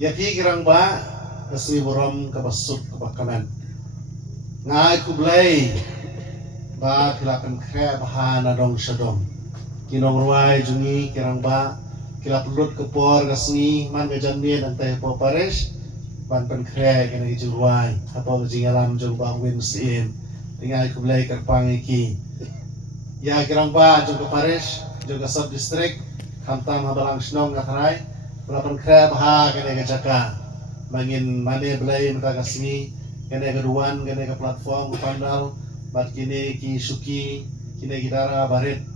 ya pi kirang ba kasih borom kabasuk kabakaman ngai kublai ba kilapan kaya bahana dong syadong kinong ruai jungi kirang ba kilap lut kepor kasni man gajanni dan teh popares ban pen kaya kena ijuruai apa jingalam jong bangwin sim tingai kublai kerpang iki ya kirang ba jong kepares jong sub distrik kamtam habalang snong ngatarai kilapan kaya bah kena gajaka mangin mane belai mata kasni kena keduan kena ke platform pandal bat kini ki suki kini gidara barit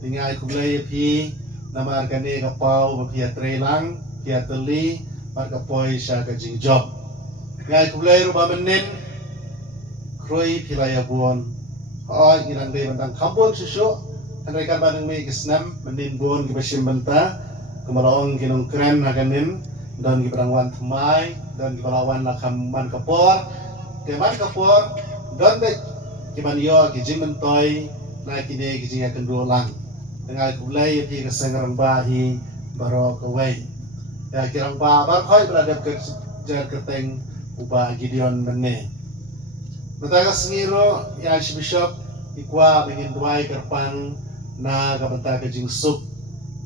tingai kublai pi nama kene kapau bapia trelang pia teli bat kapoi sya ka jingjob ngai kublai ruba menen kroi pilaya buon oi girang dei bentang kampung susu rekan bandeng me kesnam menin buon ki basim benta kemalaong kinong kren naganin dan ki perangwan thmai dan ki balawan lakam man kapor keman kapor dan dek ki man yo ki jimentoi na kine ki jinga kendua lang dengan kulai pi kesengaran bahi baro kawai ya kirang ba bar khoi beradab ke jar keteng uba Gideon menne mataga sengiro ya Archbishop ikwa bingin duai kerpang na kabenta ke jingsup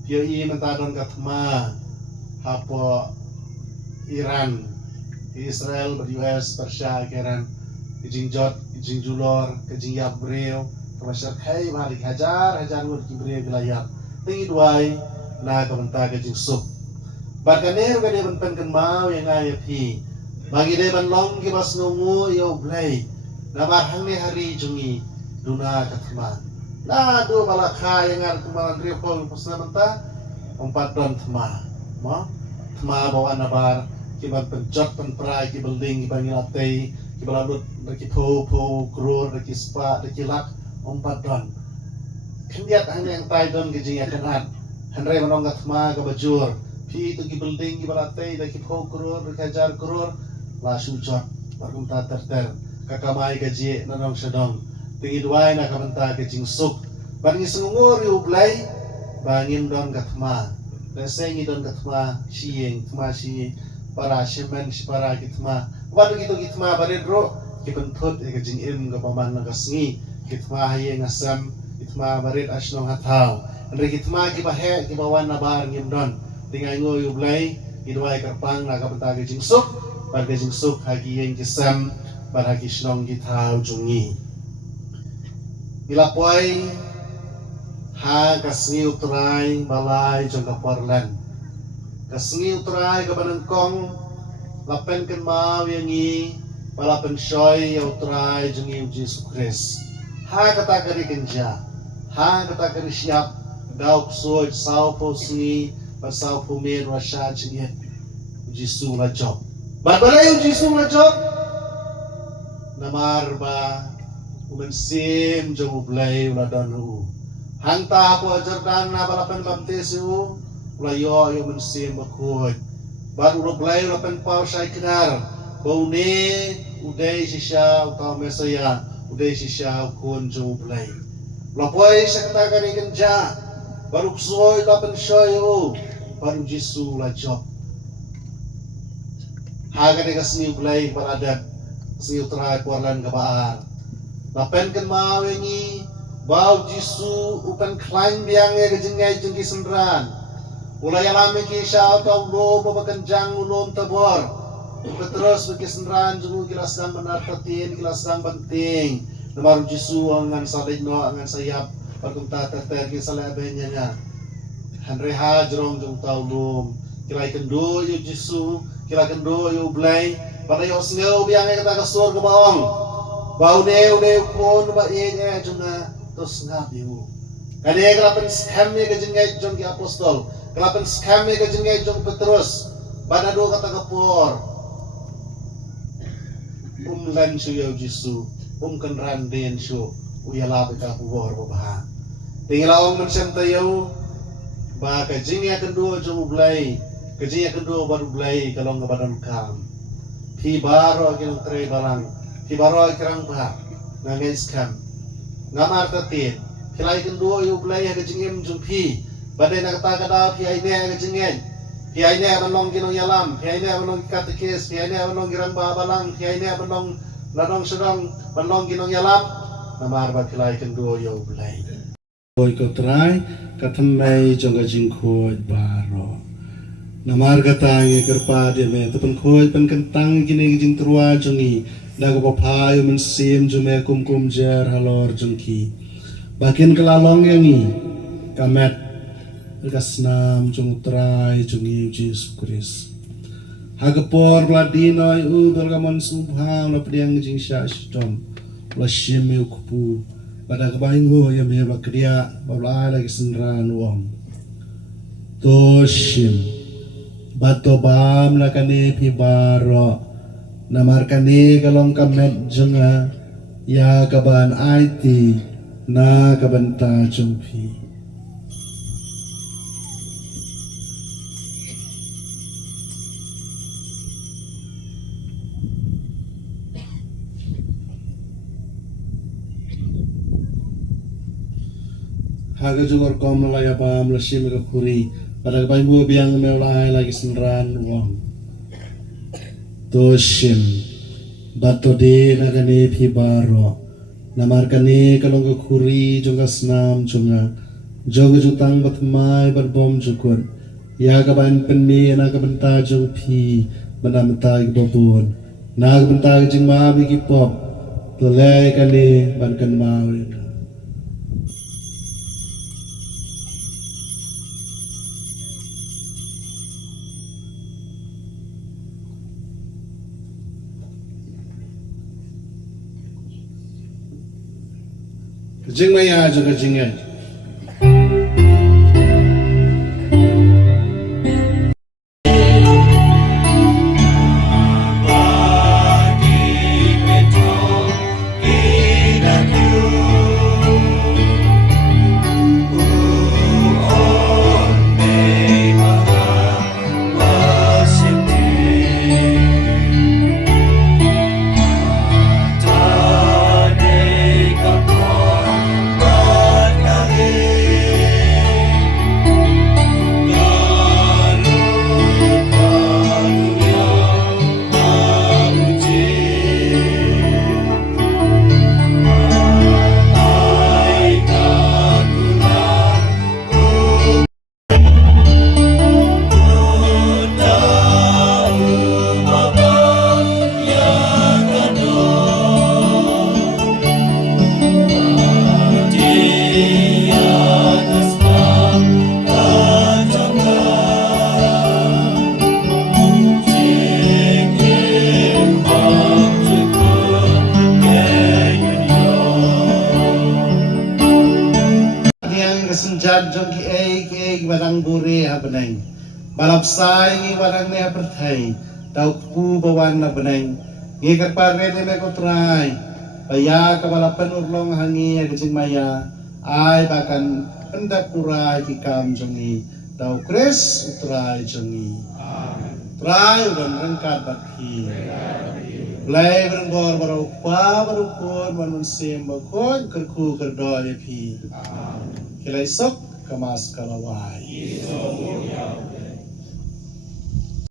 pio i mentadon katma hapo Iran Israel ber US Persia keran jingjot jingjulor ke jingyabreo Kamasar kai malik hajar nur kibriya wilayah tinggi duai na kabenta ke jingsup barkaner ga de ban kan mau yang ay pi bagi de ban long ki bas nungu yo blai na barhang ne hari jungi duna katma na do balakha yang ar kumalan repol pusna menta empat don thma mo thma bawa na bar ki ban penjot pen prai ki building ki bangil atei ki baladut ki po kror ki spa ki lak empat don kendiat hanya yang tai don gejing ya kenat henry menonggat ma ke bajur pi itu ki building ki balatai da ki pho kror ka jar kror la sujot bagum ta terter kakamai gaji nanong sedong tingi duai na kabenta gejing suk bangi sengur yu blai bangin don gatma lesengi don gatma sieng tma si para semen si para kitma wadu gitu kitma baredro ki pentut gejing im ga paman nagasngi kitma haye ngasam kitma barit asnong hatau andre kitma ki bahe ki bawan na bar ngimdon tingai ngoy ublay idwai kerpang na kabenta ke jingsuk bar ke jingsuk hagi yang kisam bar hagi snong githau jungi bilapoi ha kasngi utrai balai jong kaporlan kasngi utrai ka banengkong lapen ken mau yangi balapen shoy utrai jungi Jesus Christ ha kata kari kenja ha kata kari siap dauk soj saupo singi pasaupo men washa jinget jisu la job barbalay jisu la job namar ba umensim jong ublay ula donu hanta po jordan na balapan baptisu ula yo mensim bakut baru ublay ula pen pau sai kenar baune uday sisya utau mesaya uday sisya kun jublay lapoi sakata kari kenja baru soy lapen shoyo baru jisu la job haga de kasni ublay baradat si utrai kuarlan kabaar lapen kan mawengi bau jisu upan klaim biangnya kejengai jengki sendran ulay alami ki sya atau lo mabakanjang ulom tabor terus bagi sendran jungu kila sedang benar tatin kila sedang penting namaru jisu angan saligno angan sayap perkumta terter ki salabenya nya hanre ha jrong jung taulum kila kendo yu jisu kila kendo yu blay pada yo sneu biangnya kata kasur ke bawang bau deu kon ba ye junga tos ngabiu kade kelapen scam ke jengai jong ki apostol kelapen scam ke jengai jong Petrus pada do kata kapor lan suyo jisu kan randen su uyala beka kubor babaha tinggalawang mensen tayo ba ka jinga kedua jong blay ka jinga kedua baru blay kalong ngabadan kam pi baro kinong tre balang pi baro kirang ba ngangai scam ngamar tatin pilai kedua yu blay ka jingem jong pi badai nakata kada pi ai ne ka jingen Pihai ni abanong ginong yalam, pihai ni abanong katekis, pihai ni abanong girang babalang, pihai ni abanong ladong sedang banong ginong yalam, namar ba kilai kendo yo belai. Boy ko try katamay jonga jingkhoy baro. Namar katang kerpa dia me tepen khoi pen kentang gini jing trua jongi dago papayo men sim jume kum jer halor jongki. Bakin kelalong yangi kamet Kasnam jung trai jung Yesus Kristus. Hagapor bladinoy bergamon subhang la pediang jing syashtom la shimi kupu pada kebaingo ya me bakria babla lagi senran wong. Toshim bato bam la kane pibaro namar kane kalong kamet junga ya kaban IT na kabanta jumpi. Haga jungor kom la ya pam la shim ka khuri pada ka bu biang me la lagi senran wong toshim bato de na gane phi baro namar kane kalong ka khuri jonga snam jonga joga jutang batmai barbom jukun ya ka ban penni na ka benta jong phi banam tai babon na ka benta jing ma bi ki pop to le kane ban kan ma jing maya juga jingnya. Senjat jong ki barang buri abaneng balap sai ngi barang ne aperthai tau pu bawan na beneng ngi kerpare ne me kotrai baya ka balapan urlong hangi ya kecing maya ai bahkan pendak purai ki kam jongi tau kres utrai jongi trai udan rengkat bakhi Lai berengkor baru pa baru pun man sim bakon kerku kerdoy pi. Kilai sok kemas kalawai.